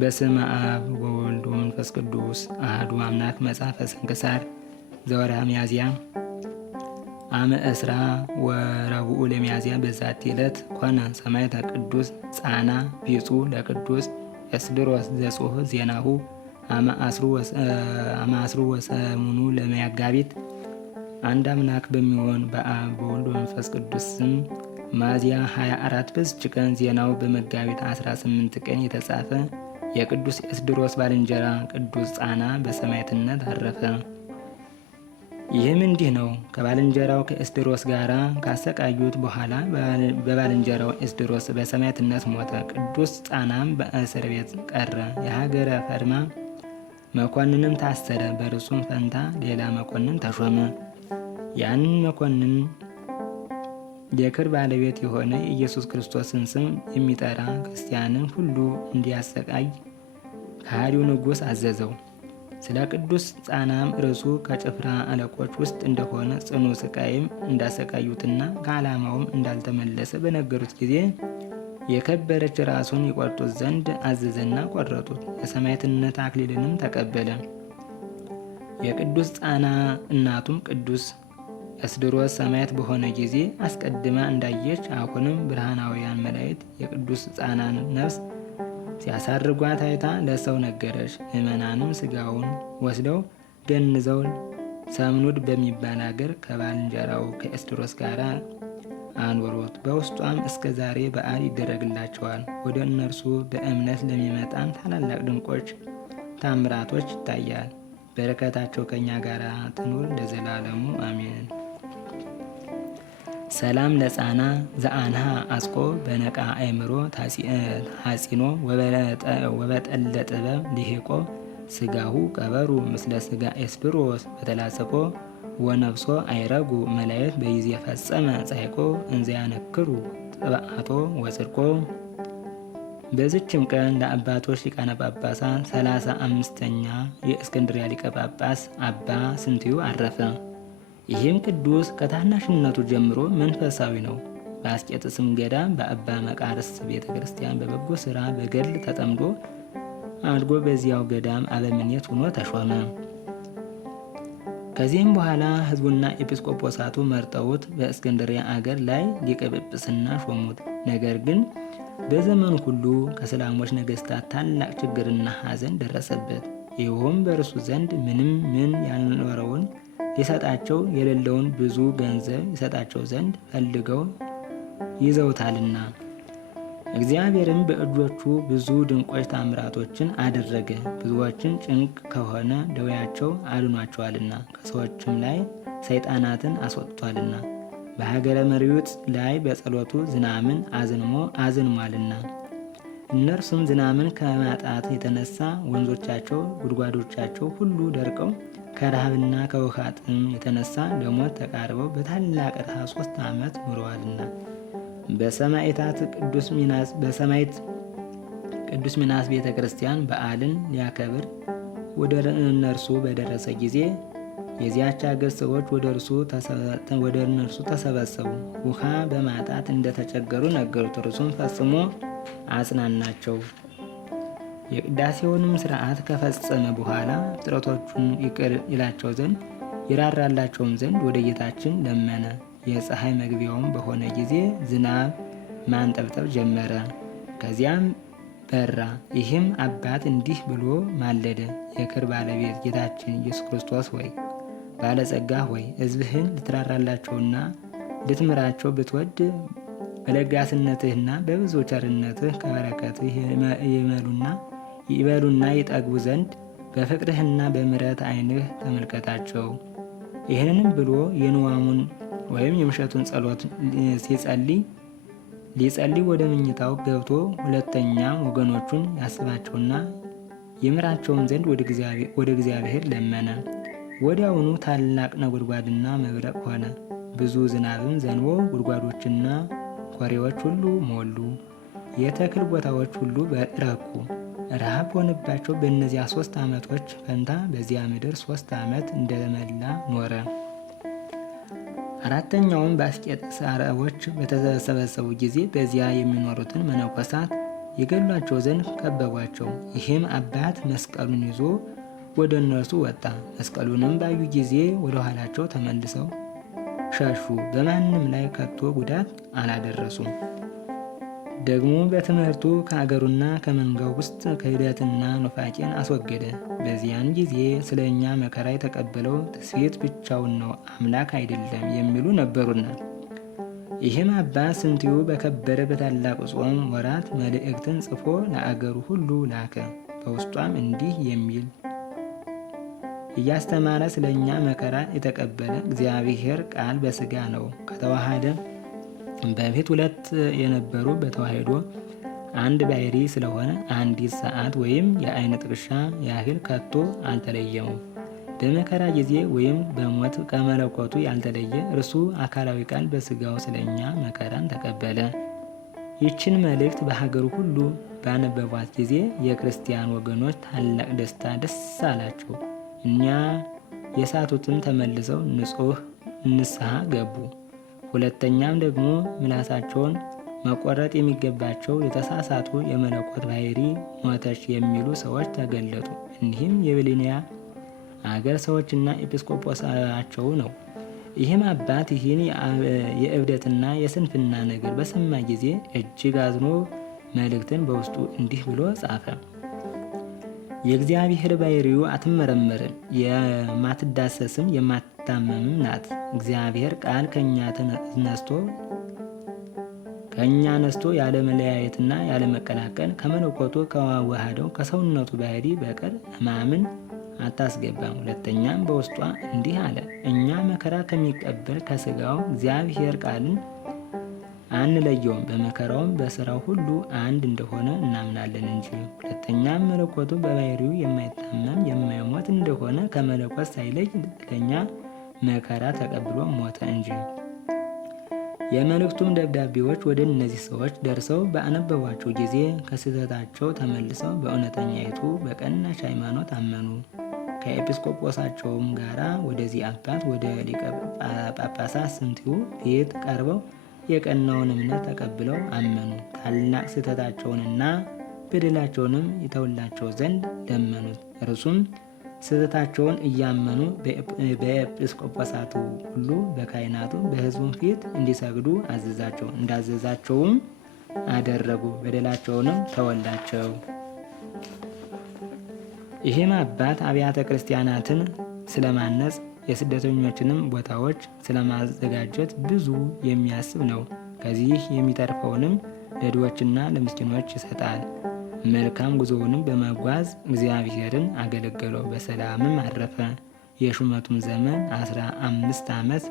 በስመ አብ ወወልድ ወመንፈስ ቅዱስ አሐዱ አምላክ። መጽሐፈ ስንክሳር ዘወርኃ ሚያዝያ አመ እስራ ወረቡዕ ለሚያዝያ። በዛቲ ዕለት ኮነ ሰማዕተ ቅዱስ ጻና ቢጹ ለቅዱስ ኤስድሮስ ዘጽሑፍ ዜናሁ አመ አስሩ ወሰሙኑ ለመጋቢት። አንድ አምላክ በሚሆን በአብ በወልድ በመንፈስ ቅዱስ ስም ሚያዝያ 24 በዚች ቀን ዜናው በመጋቢት 18 ቀን የተጻፈ የቅዱስ ኤስድሮስ ባልንጀራ ቅዱስ ጻና በሰማዕትነት አረፈ። ይህም እንዲህ ነው። ከባልንጀራው ከኤስድሮስ ጋር ካሰቃዩት በኋላ በባልንጀራው ኤስድሮስ በሰማዕትነት ሞተ። ቅዱስ ጻናም በእስር ቤት ቀረ። የሀገረ ፈርማ መኮንንም ታሰረ። በእርሱም ፈንታ ሌላ መኮንን ተሾመ። ያንን መኮንን የክብር ባለቤት የሆነ የኢየሱስ ክርስቶስን ስም የሚጠራ ክርስቲያንን ሁሉ እንዲያሰቃይ ከሃዲው ንጉሥ አዘዘው። ስለ ቅዱስ ጻናም እርሱ ከጭፍራ አለቆች ውስጥ እንደሆነ ጽኑ ስቃይም እንዳሰቃዩትና ከዓላማውም እንዳልተመለሰ በነገሩት ጊዜ የከበረች ራሱን ይቆርጡት ዘንድ አዘዘና ቆረጡት። የሰማዕትነት አክሊልንም ተቀበለ። የቅዱስ ጻና እናቱም ቅዱስ ኤስድሮስ ሰማዕት በሆነ ጊዜ አስቀድማ እንዳየች አሁንም ብርሃናውያን መላእክት የቅዱስ ጻናን ነፍስ ሲያሳርጓት አይታ ለሰው ነገረች። ምዕመናንም ስጋውን ወስደው ገንዘው ሰምኑድ በሚባል አገር ከባልንጀራው ከኤስድሮስ ጋር አኖሩት። በውስጧም እስከ ዛሬ በዓል ይደረግላቸዋል። ወደ እነርሱ በእምነት ለሚመጣን ታላላቅ ድንቆች ታምራቶች ይታያል። በረከታቸው ከኛ ጋር ትኑር ለዘላለሙ አሜን። ሰላም ለጻና ዘአንሃ አስቆ በነቃ አእምሮ ሐጺኖ ወበጠለ ጥበብ ሊሄቆ ስጋሁ ቀበሩ ምስለ ስጋ ኤስድሮስ በተላሰቆ ወነፍሶ አይረጉ መላእክት በይዜ ፈጸመ ጻይቆ እንዘያነክሩ ጥብዓቶ ወጽድቆ። በዚችም ቀን ለአባቶች ሊቃነ ጳጳሳት 35ኛ የእስክንድርያ ሊቀ ጳጳስ አባ ስንትዩ አረፈ። ይህም ቅዱስ ከታናሽነቱ ጀምሮ መንፈሳዊ ነው። በአስቄጥስም ገዳም በአባ መቃርስ ቤተ ክርስቲያን በበጎ ሥራ በገድል ተጠምዶ አድጎ በዚያው ገዳም አበምኔት ሆኖ ተሾመ። ከዚህም በኋላ ሕዝቡና ኤጲስቆጶሳቱ መርጠውት በእስክንድርያ አገር ላይ ሊቀ ጵጵስና ሾሙት። ነገር ግን በዘመኑ ሁሉ ከእስላሞች ነገሥታት ታላቅ ችግርና ሐዘን ደረሰበት። ይኸውም በእርሱ ዘንድ ምንም ምን ያልኖረውን ሊሰጣቸው የሌለውን ብዙ ገንዘብ ይሰጣቸው ዘንድ ፈልገው ይዘውታልና። እግዚአብሔርም በእጆቹ ብዙ ድንቆች ታምራቶችን አደረገ። ብዙዎችን ጭንቅ ከሆነ ደዌያቸው አድኗቸዋልና ከሰዎችም ላይ ሰይጣናትን አስወጥቷልና። በሀገረ መሪውጥ ላይ በጸሎቱ ዝናምን አዝንሟልና። እነርሱም ዝናምን ከማጣት የተነሳ ወንዞቻቸው ጉድጓዶቻቸው ሁሉ ደርቀው ከረሃብና ከውሃ ጥም የተነሳ ለሞት ተቃርበው በታላቅ ረሃብ 3 ዓመት ኑረዋልና። በሰማዕታት ቅዱስ ሚናስ ቤተ ክርስቲያን በዓልን ሊያከብር ወደ እነርሱ በደረሰ ጊዜ የዚያች አገር ሰዎች ወደ እነርሱ ተሰበሰቡ። ውሃ በማጣት እንደተቸገሩ ነገሩት። እርሱም ፈጽሞ አጽናናቸው። የቅዳሴውንም ሥርዓት ከፈጸመ በኋላ ፍጥረቶቹን ይቅር ይላቸው ዘንድ ይራራላቸውም ዘንድ ወደ ጌታችን ለመነ። የፀሐይ መግቢያውም በሆነ ጊዜ ዝናብ ማንጠብጠብ ጀመረ። ከዚያም በራ። ይህም አባት እንዲህ ብሎ ማለደ። የክብር ባለቤት ጌታችን ኢየሱስ ክርስቶስ ሆይ፣ ባለጸጋ ሆይ፣ ሕዝብህን ልትራራላቸውና ልትምራቸው ብትወድ በለጋስነትህና በብዙ ቸርነትህ ከበረከትህ ይበሉና ይጠግቡ ዘንድ በፍቅርህና በምሕረት ዓይንህ ተመልከታቸው። ይህንንም ብሎ የንዋሙን ወይም የምሽቱን ጸሎት ሊጸልይ ወደ መኝታው ገብቶ ሁለተኛም ወገኖቹን ያስባቸውና ይምራቸውም ዘንድ ወደ እግዚአብሔር ለመነ። ወዲያውኑ ታላቅ ነጎድጓድና መብረቅ ሆነ። ብዙ ዝናብም ዘንቦ ጉድጓዶችና ኮሬዎች ሁሉ ሞሉ። የተክል ቦታዎች ሁሉ ረኩ። ረሃብ ሆነባቸው። በእነዚያ 3 ዓመቶች ፈንታ በዚያ ምድር 3 ዓመት እንደመላ ኖረ። አራተኛውም በአስቄጥስ አረቦች በተሰበሰቡ ጊዜ በዚያ የሚኖሩትን መነኮሳት ይገሏቸው ዘንድ ከበቧቸው። ይህም አባት መስቀሉን ይዞ ወደ እነርሱ ወጣ። መስቀሉንም ባዩ ጊዜ ወደ ኋላቸው ተመልሰው ሸሹ። በማንም ላይ ከቶ ጉዳት አላደረሱም። ደግሞ በትምህርቱ ከአገሩና ከመንጋው ውስጥ ክህደትና ኑፋቄን አስወገደ። በዚያን ጊዜ ስለ እኛ መከራ የተቀበለው ትስብእት ብቻውን ነው፣ አምላክ አይደለም የሚሉ ነበሩና። ይህም አባት ስንትዩ በከበረ በታላቁ ጾም ወራት መልእክትን ጽፎ ለአገሩ ሁሉ ላከ። በውስጧም እንዲህ የሚል እያስተማረ ስለ እኛ መከራ የተቀበለ እግዚአብሔር ቃል በሥጋ ነው። ከተዋሃደ በፊት ሁለት የነበሩ በተዋሕዶ አንድ ባሕሪ ስለሆነ አንዲት ሰዓት ወይም የዓይን ጥቅሻ ያህል ከቶ አልተለየውም። በመከራ ጊዜ ወይም በሞት ከመለኮቱ ያልተለየ እርሱ አካላዊ ቃል በሥጋው ስለኛ መከራን ተቀበለ። ይችን መልእክት በሀገሩ ሁሉ ባነበቧት ጊዜ የክርስቲያን ወገኖች ታላቅ ደስታ ደስ አላቸው። እኛ የሳቱትም ተመልሰው ንስሐ ገቡ። ሁለተኛም ደግሞ ምላሳቸውን መቆረጥ የሚገባቸው የተሳሳቱ የመለኮት ባሕሪ ሞተች የሚሉ ሰዎች ተገለጡ። እኒህም የብሊንያ አገር ሰዎችና ኤጲስቆጶሳቸው ነው። ይህም አባት ይህን የእብደትና የስንፍና ነገር በሰማ ጊዜ እጅግ አዝኖ መልእክትን በውስጡ እንዲህ ብሎ ጻፈ። የእግዚአብሔር ባሕሪው አትመረመርም፣ የማትዳሰስም የማትታመምም ናት። እግዚአብሔር ቃል ከእኛ ነስቶ ያለ መለያየትና ያለ መቀላቀል ከመለኮቱ ከዋሃደው ከሰውነቱ ባሕሪ በቀር ሕማምን አታስገባም። ሁለተኛም በውስጧ እንዲህ አለ፣ እኛ መከራ ከሚቀበል ከሥጋው እግዚአብሔር ቃልን አንለየውም፣ በመከራውም በሥራው ሁሉ አንድ እንደሆነ እናምናለን እንጂ። ሁለተኛም መለኮቱ በባሕሪው የማይታመም የማይሞት እንደሆነ ከመለኮት ሳይለይ ለእኛ መከራ ተቀብሎ ሞተ እንጂ። የመልእክቱም ደብዳቤዎች ወደ እነዚህ ሰዎች ደርሰው በአነበቧቸው ጊዜ ከስህተታቸው ተመልሰው በእውነተኛይቱ በቀናች ሃይማኖት አመኑ። ከኤጲስቆጶሳቸውም ጋራ ወደዚህ አባት ወደ ሊቀ ጳጳሳት ስንትዩ ቤት ቀርበው የቀናውን እምነት ተቀብለው አመኑ። ታላቅ ስህተታቸውንና በደላቸውንም ይተውላቸው ዘንድ ለመኑት። እርሱም ስህተታቸውን እያመኑ በኤጲስቆጶሳቱ ሁሉ በካህናቱ በሕዝቡም ፊት እንዲሰግዱ አዘዛቸው። እንዳዘዛቸውም አደረጉ። በደላቸውንም ተወላቸው። ይህም አባት አብያተ ክርስቲያናትን ስለማነጽ የስደተኞችንም ቦታዎች ስለማዘጋጀት ብዙ የሚያስብ ነው። ከዚህ የሚተርፈውንም ለድሆችና ለምስኪኖች ይሰጣል። መልካም ጉዞውንም በመጓዝ እግዚአብሔርን አገለገለው። በሰላምም አረፈ። የሹመቱም ዘመን 15 ዓመት